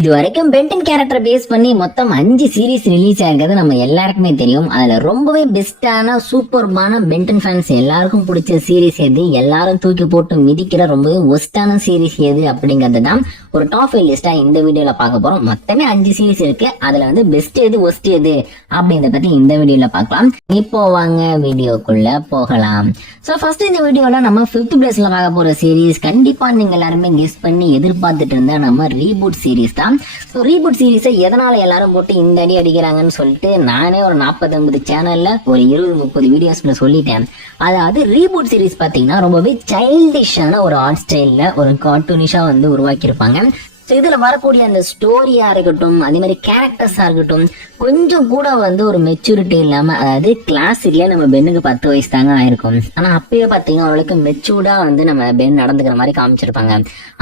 இது வரைக்கும் Ben 10 character base பண்ணி மொத்தம் 5 சீரிஸ் ரிலீஸ் ஆயிருக்கிறது நம்ம எல்லாருக்குமே தெரியும். அதுல ரொம்பவே பெஸ்டான சூப்பர்பான பென்டன் ஃபேன்ஸ் எல்லாருக்கும் பிடிச்ச சீரிஸ் எது, எல்லாரும் தூக்கி போட்டு மிதிக்கிற ரொம்பவே ஒஸ்டான சீரிஸ் எது அப்படிங்கிறது தான் ஒரு டாப் 5 லிஸ்டா இந்த வீடியோல பார்க்க போறோம். மொத்தமே 5 சீரிஸ் இருக்கு. அதுல வந்து பெஸ்ட் எது ஒஸ்ட் எது அப்படின்றத பத்தி இந்த வீடியோல பார்க்கலாம். இப்போ வாங்க வீடியோக்குள்ள போகலாம். சோ ஃபர்ஸ்ட் இந்த வீடியோல நம்ம 5th பிளேஸ்ல பார்க்க போற சீரிஸ் கண்டிப்பா நீங்க எல்லாருமே கெஸ் பண்ணி எதிர்பார்த்துட்டு இருந்த நம்ம ரீபூட் சீரிஸ் தான். ஸோ ரீபூட் சீரிஸை எதனால எல்லாரும் போட்டு இந்த அடி அடிக்கிறாங்கன்னு சொல்லிட்டு நானே ஒரு 40-50 சேனல்ல ஒரு 20-30 வீடியோஸ்ல சொல்லிட்டேன். அதாவது ரீபூட் சீரிஸ் பாத்தீங்கன்னா ரொம்பவே சைல்டிஷான ஒரு ஆர்ட் ஸ்டைல்ல ஒரு கார்ட்டூனிஷா வந்து உருவாக்கியிருப்பாங்க. இதுல வரக்கூடிய அந்த ஸ்டோரியா இருக்கட்டும், அதே மாதிரி கேரக்டர்ஸா இருக்கட்டும், கொஞ்சம் கூட வந்து ஒரு மெச்சூரிட்டி இல்லாம, அதாவது கிளாசிக்ல நம்ம பெண்ணுக்கு 10 வயசு தாங்க ஆயிருக்கும். ஆனா அப்பயே பாத்தீங்கன்னா அவளுக்கு மெச்சூர்டா வந்து நம்ம பெண் நடந்துக்கிற மாதிரி காமிச்சிருப்பாங்க.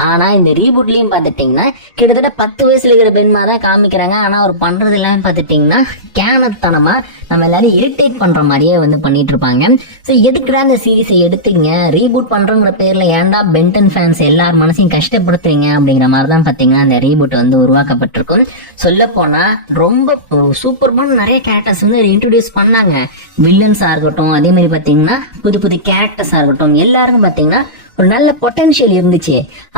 ஆனா இந்த ரீபூட்லயும் பாத்துட்டீங்கன்னா கிட்டத்தட்ட 10 வயசுல இருக்கிற பெண்மா தான் காமிக்கிறாங்க. ஆனா அவர் பண்றது எல்லாமே பாத்துட்டீங்கன்னா கேனத்தனமா நம்ம எல்லாரும் இரிட்டேட் பண்ற மாதிரியே வந்து பண்ணிட்டு இருப்பாங்க. சோ எதுக்குடா இந்த சீரிஸை எடுத்தீங்க, ரீபூட் பண்றோங்கிற பேர்ல ஏன்டா பென்டன் ஃபேன்ஸ் எல்லார் மனசையும் கஷ்டப்படுத்துறீங்க அப்படிங்கிற மாதிரிதான் பாத்தீங்கன்னா அந்த ரீபூட் வந்து உருவாக்கப்பட்டிருக்கும். சொல்ல போனா ரொம்ப சூப்பர்பான நிறைய கேரக்டர்ஸ் வந்து இன்ட்ரோடியூஸ் பண்ணாங்க. வில்லன்ஸா இருக்கட்டும், அதே மாதிரி பாத்தீங்கன்னா புது புது கேரக்டர்ஸா இருக்கட்டும், எல்லாருக்கும் பாத்தீங்கன்னா ஒரு நல்ல பொட்டன்ஷியல் இருந்துச்சு.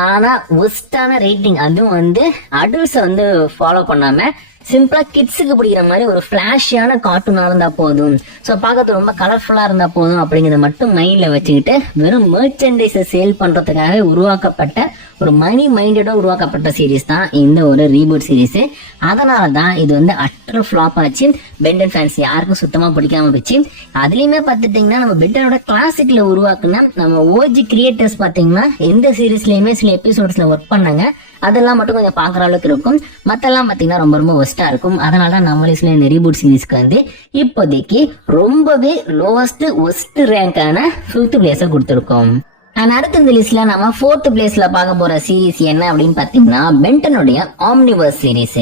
ஆனா ஒஸ்டான ரேட்டிங், அதுவும் வந்து அடல்ட்ஸை வந்து ஃபாலோ பண்ணாம சிம்பிளா கிட்ஸுக்கு பிடிக்கிற மாதிரி ஒரு பிளாஷியான கார்ட்டூனா இருந்தா போதும், சோ பார்க்கறது ரொம்ப கலர்ஃபுல்லா இருந்தா போதும் அப்படிங்கறத மட்டும் மைண்ட்ல வச்சுக்கிட்டு வெறும் மெர்ச்சன்டைஸை சேல் பண்றதுக்காக உருவாக்கப்பட்ட ஒரு மணி மைண்டடா உருவாக்கப்பட்ட சீரிஸ் தான் இந்த ஒரு ரீபூட் சீரிஸ். அதனாலதான் இது வந்து அட்டர் ஃபிளாப் ஆச்சு. பென்டன் ஃபேன்ஸ் யாருக்கும் சுத்தமா பிடிக்காம போச்சு. அதுலயுமே பாத்துட்டீங்கன்னா நம்ம பென்டனோட கிளாசிக்ல உருவாக்குன நம்ம ஓஜி கிரியேட்டர்ஸ் பாத்தீங்கன்னா எந்த சீரிஸ்லயுமே சில எபிசோட்ஸ்ல ஒர்க் பண்ணாங்க. அதெல்லாம் மட்டும் கொஞ்சம் பாக்குற அளவுக்கு இருக்கும். மத்தெல்லாம் பாத்தீங்கன்னா ரொம்ப ரொம்ப ஒஸ்டா இருக்கும். அதனால நம்ம லிஸ்ட்ல இந்த ரீபூட் சீரிஸ்க்கு வந்து இப்போதைக்கு ரொம்பவே லோவஸ்ட் ஒஸ்ட் ரேங்கான 5th பிளேஸ கொடுத்திருக்கோம். அடுத்த இந்த லிஸ்ட்ல நம்ம 4th பிளேஸ்ல பார்க்க போற சீரிஸ் என்ன அப்படின்னு பாத்தீங்கன்னா பென்டனுடைய omniverse series.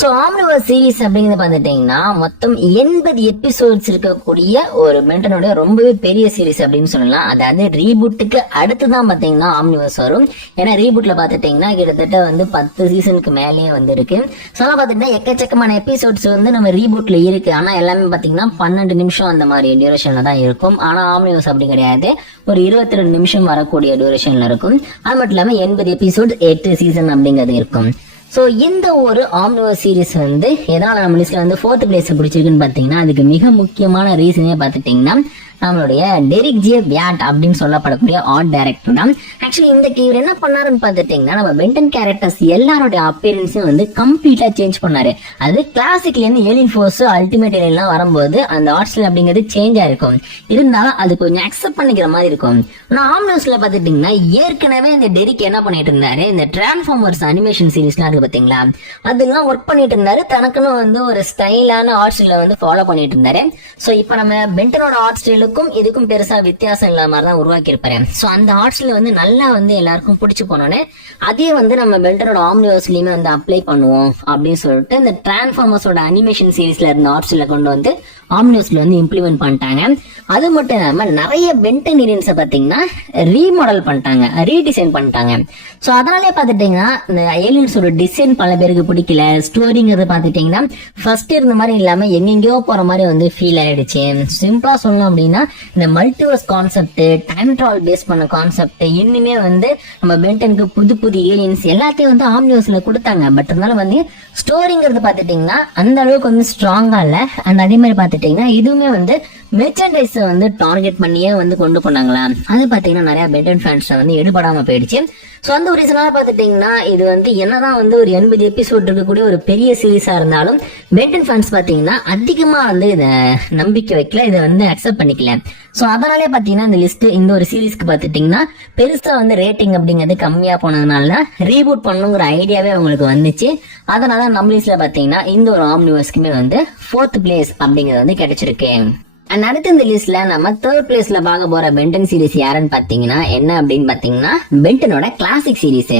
So omniverse series அப்படிங்கிறது பாத்துட்டீங்கன்னா மொத்தம் 80 எபிசோட்ஸ் இருக்கக்கூடிய ஒரு பென்டனுடைய ரொம்பவே பெரிய சீரிஸ் அப்படின்னு சொல்லலாம். அதாவது ரீபூட்டுக்கு அடுத்துதான் பாத்தீங்கன்னா ஆம்னிவர்ஸ் வரும். ஏன்னா ரீபூட்ல பாத்துட்டீங்கன்னா கிட்டத்தட்ட வந்து 10 சீசனுக்கு மேலேயே வந்து இருக்கு. சொல்ல பாத்துட்டீங்கன்னா எக்கச்சக்கமான எபிசோட்ஸ் வந்து நம்ம ரீபூட்ல இருக்கு. ஆனா எல்லாமே பாத்தீங்கன்னா 12 நிமிஷம் அந்த மாதிரி டியூரேஷன்ல தான் இருக்கும். ஆனா ஆம்னிவர்ஸ் அப்படி கிடையாது, ஒரு 22 நிமிஷம் வரக்கூடிய டியூரேஷன்ல இருக்கும். அது மட்டும் இல்லாம 80 எபிசோட் 8 சீசன் அப்படிங்கிறது இருக்கும். சோ இந்த ஒரு ஆம்னிவர்ஸ் சீரிஸ் வந்து எதனால நம்ம லிஸ்ட்ல வந்து 4th பிளேஸ் பிடிச்சிருக்குன்னு பாத்தீங்கன்னா அதுக்கு மிக முக்கியமான ரீசனே பாத்துட்டீங்கன்னா நம்மளுடைய டெரிக் ஜே வியாட் அப்படின்னு சொல்லப்படக்கூடிய ஆர்ட் டைரக்டர் தான். ஆக்சுவலி இந்த இவர் என்ன பண்ணாருன்னு பாத்துட்டீங்கன்னா நம்ம பென்டன் கேரக்டர்ஸ் எல்லாரோட அப்பியரன்ஸும் வந்து கம்ப்ளீட்டா சேஞ்ச் பண்ணாரு. அது கிளாசிக்ல இருந்து ஏலியன் ஃபோர்ஸ் அல்டிமேட் எல்லாம் வரும்போது அந்த ஆர்ட் ஸ்டைல் அப்படிங்கிறது சேஞ்ச் ஆயிருக்கும். இருந்தாலும் அது கொஞ்சம் அக்செப்ட் பண்ணிக்கிற மாதிரி இருக்கும். ஆனா ஆம்னிவர்ஸ்ல பாத்துட்டீங்கன்னா ஏற்கனவே இந்த டெரிக் என்ன பண்ணிட்டு இருந்தாரு, இந்த டிரான்ஸ்ஃபார்மர்ஸ் அனிமேஷன் சீரிஸ்லாம் இருக்கு பாத்தீங்களா, அதெல்லாம் ஒர்க் பண்ணிட்டு இருந்தாரு. தனக்குன்னு வந்து ஒரு ஸ்டைலான ஆர்ட் ஸ்டைல வந்து ஃபாலோ பண்ணிட்டு இருந்தாரு. சோ இப்ப நம்ம பென்டனோட ஆர்ட் ஸ்டைல் இதுக்கும் பெருசா வித்தியாசம் இல்லாம மாதிரி தான் உருவாக்கி இருப்பாரு. சோ அந்த ஆர்ட்ஸ்ல வந்து நல்லா வந்து எல்லாருக்கும் பிடிச்சு போனோன்னு அதே வந்து நம்ம பென்டனோட ஆம்னிவர்ஸ்லயுமே வந்து அப்ளை பண்ணுவோம் அப்படின்னு சொல்லிட்டு இந்த டிரான்ஸ்ஃபார்மர்ஸோட அனிமேஷன் சீரிஸ்ல இருந்த ஆர்ட்ஸ்ல கொண்டு வந்து ஆம்னிவர்ஸ்ல வந்து இம்ப்ளிமெண்ட் பண்ணிட்டாங்க. அது மட்டும் இல்லாம நிறைய பென்டன் ஏலியன்ஸை பாத்தீங்கன்னா ரீமாடல் பண்ணிட்டாங்க, ரீடிசைன் பண்ணிட்டாங்க. சோ அதனாலே பாத்துட்டீங்கன்னா இந்த ஏலியன்ஸோட டிசைன் பல பேருக்கு பிடிக்கல. ஸ்டோரிங்கிறது பாத்துட்டீங்கன்னா ஃபர்ஸ்ட் இருந்த மாதிரி இல்லாம எங்கெங்கயோ போற மாதிரி வந்து ஃபீல் ஆயிடுச்சு. சிம்பிளா சொல்லணும் அப்படின்னா இந்த multiverse concept, time travel base பண்ண கான்செப்ட் இன்னுமே வந்து நம்ம பென்டனுக்கு புது புது ஏலியன்ஸ் எல்லாத்தையும் வந்து ஆம்னிவர்ஸ்ல கொடுத்தாங்க. பட் இருந்தாலும் வந்து ஸ்டோரிங்கிறது பாத்துட்டீங்கன்னா அந்த அளவுக்கு வந்து ஸ்ட்ராங்கா இல்ல. அண்ட் அதே மாதிரி பாத்துட்டீங்கன்னா இதுவுமே வந்து மெர்ச்சன்டைஸ் வந்து டார்கெட் பண்ணியே வந்து கொண்டு போனாங்களா, அது பாத்தீங்கன்னா நிறைய பென்டன் ஃபேன்ஸ் வந்து எடுபடாம போயிடுச்சு. சோ அந்த ஒரு ரீசனால பாத்துட்டீங்கன்னா இது வந்து என்னதான் வந்து ஒரு 80 எபிசோட் இருக்கக்கூடிய ஒரு பெரிய சீரிஸா இருந்தாலும் பென்டன் ஃபேன்ஸ் பாத்தீங்கன்னா அதிகமா வந்து இத நம்பிக்கை வைக்கல, இதை வந்து அக்செப்ட் பண்ணிக்கல. சோ அதனாலே பாத்தீங்கன்னா இந்த லிஸ்ட் இந்த ஒரு சீரிஸ்க்கு பாத்துட்டீங்கன்னா பெருசா வந்து ரேட்டிங் அப்படிங்கிறது கம்மியா போனதுனால ரீபூட் பண்ணுங்கிற ஐடியாவே அவங்களுக்கு வந்துச்சு. அதனால நம்ம லிஸ்ட்ல பாத்தீங்கன்னா இந்த ஒரு ஆம்னிவர்ஸ்க்குமே வந்து 4th பிளேஸ் அப்படிங்கிறது வந்து கிடைச்சிருக்கு. அடுத்த இந்த லிஸ்ட்ல நம்ம 3rd பிளேஸ்ல பார்க்க போற பென்டன் சீரிஸ் யாருன்னு பாத்தீங்கன்னா என்ன அப்படின்னு பாத்தீங்கன்னா பென்டனோட கிளாசிக் சீரிஸ்.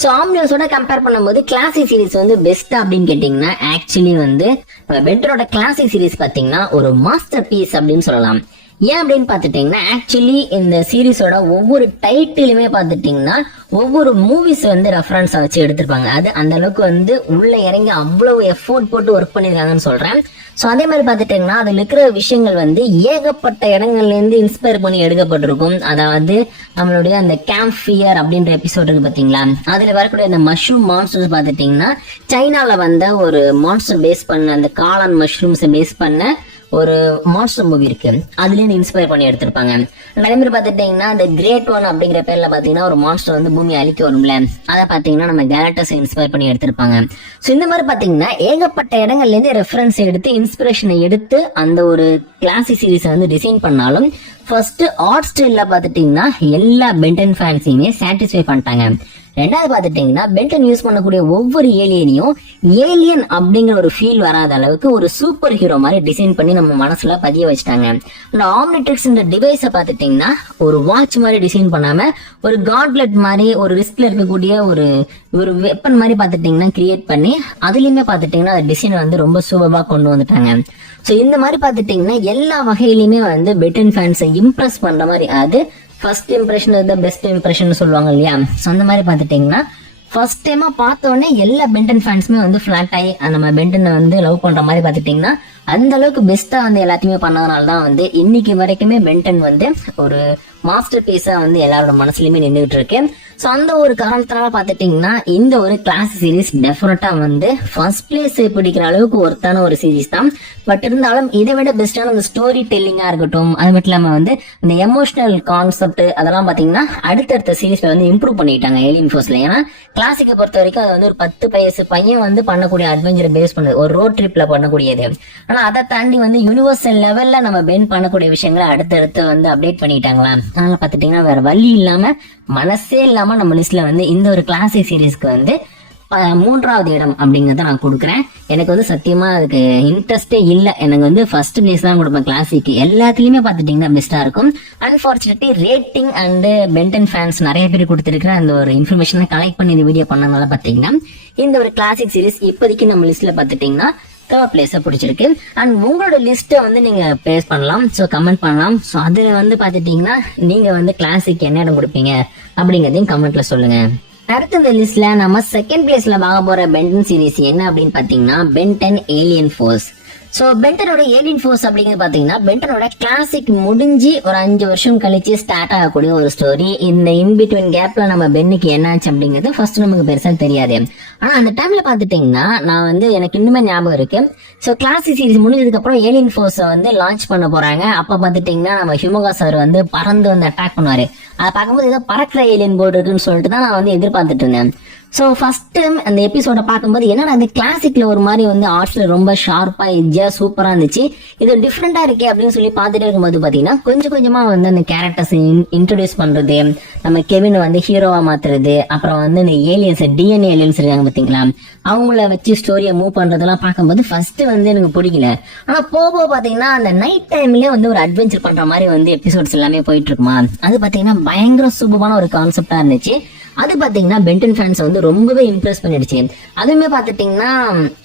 சோ ஆம்னிவர்ஸோட கம்பேர் பண்ணும்போது கிளாசிக் சீரிஸ் வந்து பெஸ்ட் அப்படின்னு கேட்டீங்கன்னா ஆக்சுவலி வந்து பென்டனோட கிளாசிக் சீரிஸ் பாத்தீங்கன்னா ஒரு மாஸ்டர் பீஸ் அப்படின்னு சொல்லலாம். ஏன் அப்படின்னு பாத்துட்டீங்கன்னா ஆக்சுவலி இந்த சீரிஸோட ஒவ்வொரு டைட்டிலுமே பாத்துட்டீங்கன்னா ஒவ்வொரு மூவிஸ் வந்து ரெஃபரன்ஸா வச்சு எடுத்திருப்பாங்க. அது அந்த அளவுக்கு வந்து உள்ள இறங்கி அவ்வளவு எஃபோர்ட் போட்டு ஒர்க் பண்ணிருக்காங்கன்னு சொல்றேன். சோ அதே மாதிரி பாத்துட்டீங்கன்னா அதுல இருக்கிற விஷயங்கள் வந்து ஏகப்பட்ட இடங்கள்ல இருந்து இன்ஸ்பயர் பண்ணி எடுக்கப்பட்டிருக்கும். அதாவது நம்மளுடைய அந்த கேம்ப் ஃபியர் அப்படின்ற எபிசோட் இருக்கு பாத்தீங்களா, அதுல வரக்கூடிய அந்த மஷ்ரூம் மான்ஸ்டர்ஸ் பாத்துட்டீங்கன்னா சைனால வந்த ஒரு மான்ஸ்டர் பேஸ் பண்ண அந்த காளான் மஷ்ரூம்ஸ் பேஸ் பண்ண ஒரு மான்ஸ்டர் மூவி இருக்கு, அதுல இருந்து இன்ஸ்பயர் பண்ணி எடுத்திருப்பாங்க. நிறைய பேர் பாத்துட்டீங்கன்னா இந்த கிரேட் ஒன் அப்படிங்கிற பேர்ல பாத்தீங்கன்னா ஒரு மான்ஸ்டர் வந்து பூமி அழிக்க வரும்ல, அதை பாத்தீங்கன்னா நம்ம கேலக்டஸ் இன்ஸ்பயர் பண்ணி எடுத்திருப்பாங்க. சோ இந்த மாதிரி பாத்தீங்கன்னா ஏகப்பட்ட இடங்கள்ல இருந்து ரெஃபரன்ஸ் எடுத்து இன்ஸ்பிரேஷனை எடுத்து அந்த ஒரு கிளாசிக் சீரீஸை வந்து டிசைன் பண்ணாலும் ஃபர்ஸ்ட் ஆர்ட் ஸ்டைல்ல பாத்துட்டீங்கன்னா எல்லா பென்டன் ஃபேன்ஸையுமே சாட்டிஸ்ஃபை பண்ணிட்டாங்க. ரெண்டாவது பாத்துட்டீங்கன்னா பென்டன் யூஸ் பண்ணக்கூடிய ஒவ்வொரு ஏலியனையும் ஏலியன் அப்படிங்கிற ஒரு ஃபீல் வராத அளவுக்கு ஒரு சூப்பர் ஹீரோ மாதிரி டிசைன் பண்ணி நம்ம மனசுல பதிய வச்சுட்டாங்க. அந்த ஆம்னிட்ரிக்ஸ் இந்த டிவைஸை பாத்துட்டீங்கன்னா ஒரு வாட்ச் மாதிரி டிசைன் பண்ணாம ஒரு காட்லெட் மாதிரி ஒரு ரிஸ்க்ல இருக்கக்கூடிய ஒரு ஒரு வெப்பன் மாதிரி பாத்துட்டீங்கன்னா கிரியேட் பண்ணி அதுலயுமே பாத்துட்டீங்கன்னா அந்த டிசைன் வந்து ரொம்ப சூப்பரா கொண்டு வந்துட்டாங்க. சோ இந்த மாதிரி பாத்துட்டீங்கன்னா எல்லா வகையிலுமே வந்து பென்டன் ஃபேன்ஸை இம்ப்ரெஸ் பண்ற மாதிரி, அது ஃபர்ஸ்ட் இம்ப்ரெஷன் தான் பெஸ்ட் இம்ப்ரெஷன் சொல்லுவாங்க இல்லையா, ஸோ அந்த மாதிரி பாத்துட்டீங்கன்னா ஃபர்ஸ்ட் டைமா பார்த்த உடனே எல்லா பென்டன் ஃபேன்ஸுமே வந்து ஃபிளாட் ஆகி நம்ம பென்டனை வந்து லவ் பண்ற மாதிரி பாத்துட்டீங்கன்னா அந்த அளவுக்கு பெஸ்டா வந்து எல்லாத்தையுமே பண்ணதுனால தான் வந்து இன்னைக்கு வரைக்குமே பென்டன் வந்து ஒரு மாஸ்டர் பீஸா வந்து எல்லாரோட மனசுலயுமே நின்றுட்டு இருக்கு. சோ அந்த ஒரு காரணத்தினால பாத்துட்டீங்கன்னா இந்த ஒரு கிளாஸ் சீரீஸ் டெஃபினட்டா வந்து ஃபர்ஸ்ட் பிளேஸ் பிடிக்கிற அளவுக்கு ஒருத்தான ஒரு சீரீஸ் தான். பட் இருந்தாலும் இதை விட பெஸ்டான அந்த ஸ்டோரி டெல்லிங்கா இருக்கட்டும், அது மட்டும் இல்லாம வந்து இந்த எமோஷனல் கான்செப்ட் அதெல்லாம் பாத்தீங்கன்னா அடுத்தடுத்த சீரீஸ்ல வந்து இம்ப்ரூவ் பண்ணிட்டாங்க ஏலியன் ஃபோர்ஸ்ல. ஏன்னா கிளாசிக்கை பொறுத்த வரைக்கும் அது வந்து ஒரு 10 வயசு பையன் வந்து பண்ணக்கூடிய அட்வென்ச்சர் பேஸ் பண்ணது, ஒரு ரோட் ட்ரிப்ல பண்ணக்கூடியது. ஆனா அதை தாண்டி வந்து யூனிவர்சல் லெவல்ல நம்ம பென் பண்ணக்கூடிய விஷயங்களை அடுத்தடுத்து வந்து அப்டேட் பண்ணிட்டாங்களா, அதனால பாத்துட்டீங்கன்னா வேற வழி இல்லாம மனசே இல்லாம நம்ம லிஸ்ட்ல வந்து இந்த ஒரு கிளாசிக் சீரீஸ்க்கு வந்து 3வது இடம் அப்படிங்கறத நான் கொடுக்குறேன். எனக்கு வந்து சத்தியமா அதுக்கு இன்ட்ரெஸ்டே இல்ல, எனக்கு வந்து ஃபர்ஸ்ட் பிளேஸ் தான் கொடுப்பேன். கிளாசிக் எல்லாத்துலயுமே பாத்துட்டீங்கன்னா பெஸ்டா இருக்கும். Unfortunately rating and Ben 10 fans நிறைய பேர் கொடுத்திருக்கிற அந்த ஒரு இன்ஃபர்மேஷனை கலெக்ட் பண்ணி இந்த வீடியோ பண்ணனால பாத்தீங்கன்னா இந்த ஒரு கிளாசிக் சீரீஸ் இப்போதைக்கு நம்ம லிஸ்ட்ல பாத்துட்டீங்கன்னா தேர்ட் பிளேஸ பிடிச்சிருக்கு. அண்ட் உங்களோட லிஸ்ட்டை வந்து நீங்க பேஸ் பண்ணலாம், ஸோ கமெண்ட் பண்ணலாம். ஸோ அதுல வந்து பாத்துட்டீங்கன்னா நீங்க வந்து கிளாசிக் என்ன இடம் கொடுப்பீங்க அப்படிங்கறதையும் கமெண்ட்ல சொல்லுங்க. அடுத்த இந்த லிஸ்ட்ல நம்ம செகண்ட் பிளேஸ்ல பார்க்க போற பென்டன் சீரிஸ் என்ன அப்படின்னு பாத்தீங்கன்னா பென்டன் ஏலியன் ஃபோர்ஸ். சோ பென்டனோட ஏலியன் ஃபோர்ஸ் அப்படிங்கிறது பாத்தீங்கன்னா பென்டனோட கிளாசிக் முடிஞ்சு ஒரு 5 வருஷம் கழிச்சு ஸ்டார்ட் ஆகக்கூடிய ஒரு ஸ்டோரி. இந்த இன்பிட்வீன் கேப்ல நம்ம பென்னுக்கு என்னாச்சு அப்படிங்கிறது ஃபர்ஸ்ட் நமக்கு பெருசா தெரியாது. ஆனா அந்த டைம்ல பாத்துட்டீங்கன்னா நான் வந்து எனக்கு இன்னுமே ஞாபகம் இருக்கு. சோ கிளாசிக் சீரிஸ் முடிஞ்சதுக்கு அப்புறம் ஏலியன் ஃபோர்ஸ் வந்து லான்ச் பண்ண போறாங்க. அப்ப பாத்துட்டீங்கன்னா நம்ம ஹியூமகா சார் வந்து பறந்து வந்து அட்டாக் பண்ணுவாரு. அதை பார்க்கும்போது ஏதோ பறக்கிற ஏலியன் போர்டு இருக்குன்னு சொல்லிட்டு தான் நான் வந்து எதிர்பார்த்துட்டு இருந்தேன். சோ ஃபர்ஸ்ட் டைம் அந்த எபிசோட பார்க்கும்போது என்னன்னா அந்த கிளாசிக்ல ஒரு மாதிரி வந்து ஆர்ட்ஸ்ல ரொம்ப ஷார்ப்பா எஜ்ஜா சூப்பரா இருந்துச்சு, இது டிஃப்ரெண்டா இருக்கே அப்படின்னு சொல்லி பார்த்துட்டே இருக்கும்போது பாத்தீங்கன்னா கொஞ்சம் கொஞ்சமா வந்து அந்த கேரக்டர்ஸ் இன்ட்ரோடியூஸ் பண்றது, நம்ம கெவின் வந்து ஹீரோவா மாத்துறது, அப்புறம் வந்து இந்த ஏலியன்ஸ் டிஎன்ஏ ஏலியன்ஸ் இருக்காங்க பாத்தீங்களா, அவங்கள வச்சு ஸ்டோரியை மூவ் பண்றதெல்லாம் பார்க்கும்போது ஃபர்ஸ்ட் வந்து எனக்கு பிடிக்கல. ஆனா போக பாத்தீங்கன்னா அந்த நைட் டைம்லயே வந்து ஒரு அட்வென்ச்சர் பண்ற மாதிரி வந்து எபிசோட்ஸ் எல்லாமே போயிட்டு இருக்குமா, அது பாத்தீங்கன்னா பயங்கர சூப்பரான ஒரு கான்செப்டா இருந்துச்சு. அது பாத்தீங்கன்னா பென்டன் ஃபேன்ஸ் வந்து ரொம்பவே இம்ப்ரெஸ் பண்ணிடுச்சு. அதுவுமே பாத்துட்டீங்கன்னா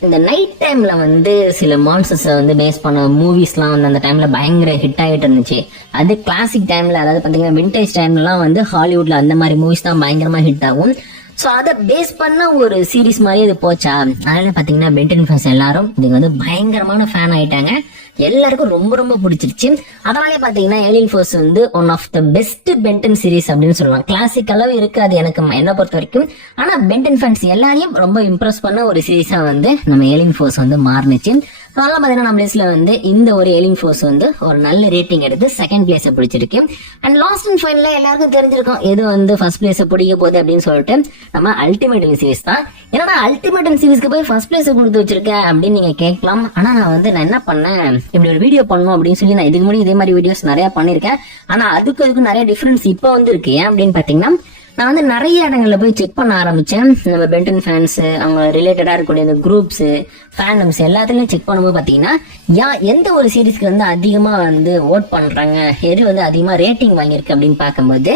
இந்த நைட் டைம்ல வந்து சில மான்ஸ்டர்ஸ் வந்து பேஸ் பண்ண மூவிஸ் எல்லாம் வந்து அந்த டைம்ல பயங்கர ஹிட் ஆகிட்டு இருந்துச்சு. அது கிளாசிக் டைம்ல, அதாவது பாத்தீங்கன்னா விண்டேஜ் டைம்லாம் வந்து ஹாலிவுட்ல அந்த மாதிரி மூவிஸ் தான் பயங்கரமா ஹிட் ஆகும். சோ அதை பேஸ் பண்ண ஒரு சீரிஸ் மாதிரி அது போச்சா, அதனால பாத்தீங்கன்னா பென்டன் ஃபேன்ஸ் எல்லாரும் இதுக்கு வந்து பயங்கரமான ஃபேன் ஆயிட்டாங்க. எல்லாருக்கும் ரொம்ப ரொம்ப பிடிச்சிருச்சு. அதனாலே பாத்தீங்கன்னா ஏலியன் ஃபோர்ஸ் வந்து one of the best Ben 10 series அப்படின்னு சொல்லலாம். கிளாசிக் அளவு இருக்காது எனக்கு என்ன பொறுத்த வரைக்கும், ஆனா பென்டன் ஃபேன்ஸ் எல்லாரையும் ரொம்ப இம்ப்ரெஸ் பண்ண ஒரு சீரிஸா வந்து நம்ம ஏலியன் ஃபோர்ஸ் வந்து மாறுனுச்சு. அதனால பாத்தீங்கன்னா நம்ம லிஸ்ட்ல வந்து இந்த ஒரு ஏலியன் ஃபோர்ஸ் வந்து ஒரு நல்ல ரேட்டிங் எடுத்து செகண்ட் பிளேஸ் பிடிச்சிருக்கு. அண்ட் லாஸ்ட் அண்ட் ஃபைனலா எல்லாருக்கும் தெரிஞ்சிருக்கும் எது வந்து ஃபர்ஸ்ட் பிளேஸ் பிடிக்க போகுது அப்படின்னு சொல்லிட்டு நம்ம அல்டிமேட் சீரிஸ் தான். ஏன்னா அல்டிமேட் சீரிஸ்க்கு போய் ஃபர்ஸ்ட் பிளேஸ் கொடுத்து வச்சிருக்கேன் அப்படின்னு நீங்க கேட்கலாம். ஆனா நான் என்ன பண்ணேன், இப்படி ஒரு வீடியோ பண்ணணும் அப்படின்னு சொல்லி நான் இதுக்கு முன்னாடி இதே மாதிரி வீடியோஸ் நிறைய பண்ணிருக்கேன். ஆனா அதுக்கு நிறைய டிஃபரன்ஸ் இப்போ வந்து இருக்கு. ஏன் அப்படின்னு பாத்தீங்கன்னா நான் வந்து நிறைய இடங்கள்ல போய் செக் பண்ண ஆரம்பிச்சேன். நம்ம பென்டன் ஃபேன்ஸ் அவங்க ரிலேட்டடா இருக்கக்கூடிய இந்த குரூப்ஸ் ஃபேண்டம்ஸ் எல்லாத்துலயும் செக் பண்ணும்போது பாத்தீங்கன்னா எந்த ஒரு சீரிஸ்க்கு வந்து அதிகமா வந்து ஓட் பண்றாங்க, எது வந்து அதிகமா ரேட்டிங் வாங்கியிருக்கு அப்படின்னு பார்க்கும்போது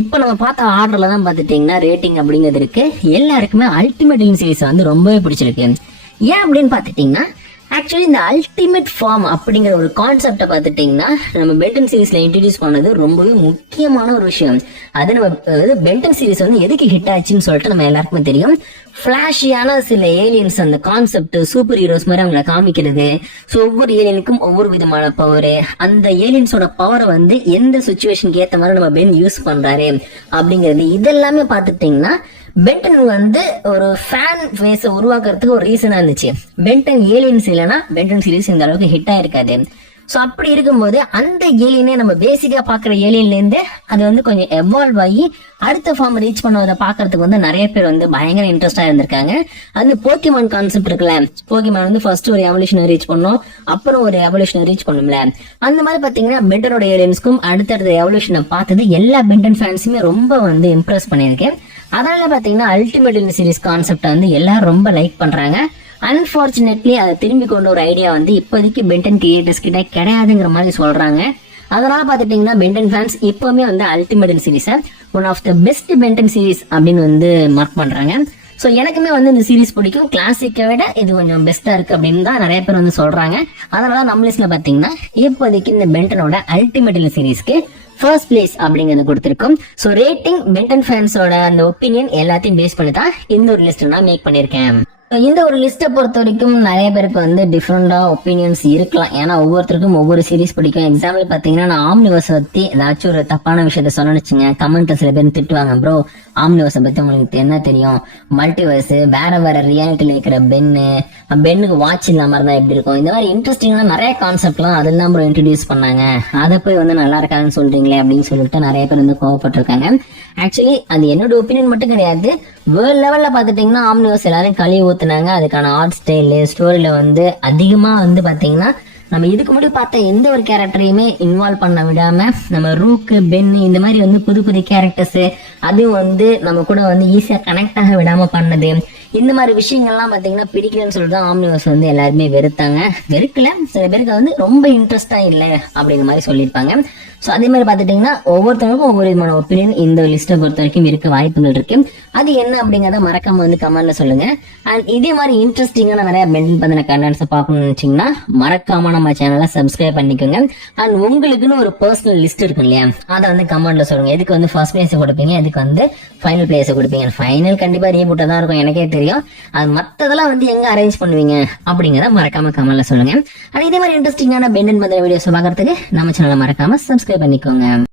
இப்ப நம்ம பார்த்த ஆர்டர்ல தான் பாத்துட்டீங்கன்னா ரேட்டிங் அப்படிங்கிறது இருக்கு. எல்லாருக்குமே அல்டிமேட் சீரிஸ் வந்து ரொம்பவே பிடிச்சிருக்கு. ஏன் அப்படின்னு பாத்துட்டீங்கன்னா ஆக்சுவலி இந்த அல்டிமேட் ஃபார்ம் அப்படிங்கிற ஒரு கான்செப்டை பார்த்துட்டீங்கன்னா நம்ம பென்டன் சீரீஸ்ல இன்ட்ரடியூஸ் பண்ணது ரொம்பவே முக்கியமான ஒரு விஷயம். அது நம்ம பென்டன் சீரீஸ் வந்து எதுக்கு ஹிட் ஆச்சுன்னு சொல்லிட்டு நம்ம எல்லாருக்குமே தெரியும். பிளாஷியான சில ஏலியன்ஸ், அந்த கான்செப்ட் சூப்பர் ஹீரோஸ் மாதிரி அவங்களை காமிக்கிறது. ஸோ ஒவ்வொரு ஏலியனுக்கும் ஒவ்வொரு விதமான பவர், அந்த ஏலியன்ஸோட பவரை வந்து எந்த சுச்சுவேஷனுக்கு ஏற்ற மாதிரி நம்ம பென் யூஸ் பண்றாரு அப்படிங்கிறது இதெல்லாமே பார்த்துட்டீங்கன்னா பென்டன் வந்து ஒரு ஃபேன் ஃபேஸை உருவாக்குறதுக்கு ஒரு ரீசனா இருந்துச்சு. பென்டன் ஏலியன்ஸ் இல்லைன்னா பென்டன் சீரீஸ் இந்த அளவுக்கு ஹிட் ஆயிருக்காது. ஸோ அப்படி இருக்கும்போது அந்த ஏலியனே நம்ம பேசிக்கா பாக்குற ஏலியன்ல இருந்து அது வந்து கொஞ்சம் எவால்வ் ஆகி அடுத்த ஃபார்ம் ரீச் பண்ணுவதை பாக்குறதுக்கு வந்து நிறைய பேர் வந்து பயங்கர இன்ட்ரெஸ்டா இருந்திருக்காங்க. அது போக்கிமான் கான்செப்ட் இருக்குல்ல, போக்கிமான் வந்து ஃபர்ஸ்ட் ஒரு எவல்யூஷனை ரீச் பண்ணோம், அப்புறம் ஒரு எவல்யூஷனை ரீச் பண்ணும்ல, அந்த மாதிரி பாத்தீங்கன்னா பென்டனோட ஏலியன்ஸ்க்கும் அடுத்தடுத்த எவல்யூஷனை பார்த்தது எல்லா பென்டன் ஃபேன்ஸுமே ரொம்ப வந்து இம்ப்ரெஸ் பண்ணியிருக்கேன். அதனால பாத்தீங்கன்னா அல்டிமேட் சீரிஸ் கான்செப்ட் வந்து எல்லாரும் ரொம்ப லைக் பண்றாங்க. அன்பார்ச்சுனேட்லி அதை திரும்பி கொண்டு ஒரு ஐடியா வந்து இப்போதைக்கு பென்டன் கிரியேட்டர்ஸ் கிட்ட கிடையாதுங்கிற மாதிரி சொல்றாங்க. அதனால பாத்துட்டீங்கன்னா பென்டன் ஃபேன்ஸ் இப்பவுமே வந்து அல்டிமேட் சீரிஸை one of the best Ben 10 series அப்படின்னு வந்து மார்க் பண்றாங்க. ஸோ எனக்குமே வந்து இந்த சீரிஸ் பிடிக்கும். கிளாசிக்கை விட இது கொஞ்சம் பெஸ்டா இருக்கு அப்படின்னு தான் நிறைய பேர் வந்து சொல்றாங்க. அதனால நம்ம லிஸ்ட்ல பாத்தீங்கன்னா இப்போதைக்கு இந்த பென்டனோட அல்டிமேட் சீரிஸ்க்கு ஃபர்ஸ்ட் பிளேஸ் அப்படிங்கறது கொடுத்திருக்கும். ஸோ ரேட்டிங், பென்டன் ஃபேன்ஸோட அந்த ஒப்பீனியன் எல்லாத்தையும் பேஸ் பண்ணி தான் இந்த ஒரு லிஸ்ட் நான் மேக் பண்ணிருக்கேன். இந்த ஒரு லிஸ்ட்டை பொறுத்த வரைக்கும் நிறைய பேருக்கு வந்து டிஃப்ரெண்டா ஒப்பீனியன்ஸ் இருக்கலாம். ஏன்னா ஒவ்வொருத்தருக்கும் ஒவ்வொரு சீரிஸ் பிடிக்கும். எக்ஸாம்பிள் பாத்தீங்கன்னா நான் ஆம்னிவர்ஸ் பத்தி ஏதாச்சும் ஒரு தப்பான விஷயத்த சொன்னேன்னு கமெண்ட்ல சில பேர் திட்டுவாங்க, ப்ரோ ஆம்னிவர்ஸை பத்தி உங்களுக்கு என்ன தெரியும், மல்டிவர்ஸ், வேற வேற ரியாலிட்டியில இருக்கிற பென்னுக்கு வாட்ச் இல்லாம இருந்தா எப்படி இருக்கும், இந்த மாதிரி இன்ட்ரெஸ்டிங்கான நிறைய கான்செப்ட்லாம் அதெல்லாம் ப்ரோ இன்ட்ரடியூஸ் பண்ணாங்க, அதை போய் வந்து நல்லா இருக்காதுன்னு சொல்றீங்களே அப்படின்னு சொல்லிட்டு நிறைய பேர் வந்து கோவப்பட்டிருக்காங்க. ஆக்சுவலி அது என்னோட ஒப்பீனியன் மட்டும் கிடையாது. வேர்ல்ட் லெவல்ல பாத்துட்டீங்கன்னா ஆம்னிவர்ஸ் எல்லாரும் கழுவி ஊத்துனாங்க. அதுக்கான ஆர்ட் ஸ்டைலு, ஸ்டோரியில வந்து அதிகமா வந்து பாத்தீங்கன்னா நம்ம இதுக்கு முன்னாடி பார்த்த எந்த ஒரு கேரக்டரையுமே இன்வால்வ் பண்ண விடாம நம்ம ரூக்கு, பென் இந்த மாதிரி வந்து புது புது கேரக்டர்ஸ் அதுவும் வந்து நம்ம கூட வந்து ஈஸியா கனெக்ட் ஆக விடாம பண்ணது, இந்த மாதிரி விஷயங்கள்லாம் பாத்தீங்கன்னா பிடிக்கலன்னு சொல்லிட்டு ஆம்னிவர்ஸ் வந்து எல்லாருமே வெறுக்கல, சில பேருக்கு வந்து ரொம்ப இன்ட்ரெஸ்டா இல்லை அப்படிங்கிற மாதிரி சொல்லியிருப்பாங்க. ஸோ அதே மாதிரி பார்த்துட்டீங்கன்னா ஒவ்வொருத்தவங்களுக்கும் ஒவ்வொரு விதமான ஒப்பீனியன் இந்த லிஸ்ட்டை பொறுத்த வரைக்கும் இருக்க வாய்ப்புகள் இருக்கு. அது என்ன அப்படிங்கிறத மறக்காம வந்து கமெண்ட்ல சொல்லுங்க. அண்ட் இதே மாதிரி இன்ட்ரெஸ்டிங்கான நிறைய பென்டன் பத்தின கண்டென்ட்ஸை பார்க்கணும்னு நினைச்சீங்கன்னா மறக்காம நம்ம சேனலை சப்ஸ்கிரைப் பண்ணிக்கோங்க. அண்ட் உங்களுக்குன்னு ஒரு பர்சனல் லிஸ்ட் இருக்கு இல்லையா, அதை வந்து கமெண்ட்ல சொல்லுங்க. எதுக்கு வந்து ஃபர்ஸ்ட் பிளேஸ் கொடுப்பீங்க, எதுக்கு வந்து ஃபைனல் பிளேஸ் கொடுப்பீங்க. ஃபைனல் கண்டிப்பா ரீபூட்டா தான் இருக்கும், எனக்கே தெரியும். அது மற்றதெல்லாம் வந்து எங்க அரேஞ்ச் பண்ணுவீங்க அப்படிங்கிறத மறக்காம கமெண்ட்ல சொல்லுங்க. அண்ட் இதே மாதிரி இன்ட்ரெஸ்டிங்கான பென்டன் பத்தின வீடியோஸ் பார்க்கறதுக்கு நம்ம சேனலை மறக்காம சப்ஸ்கிரைப் பண்ணிக்கோங்க.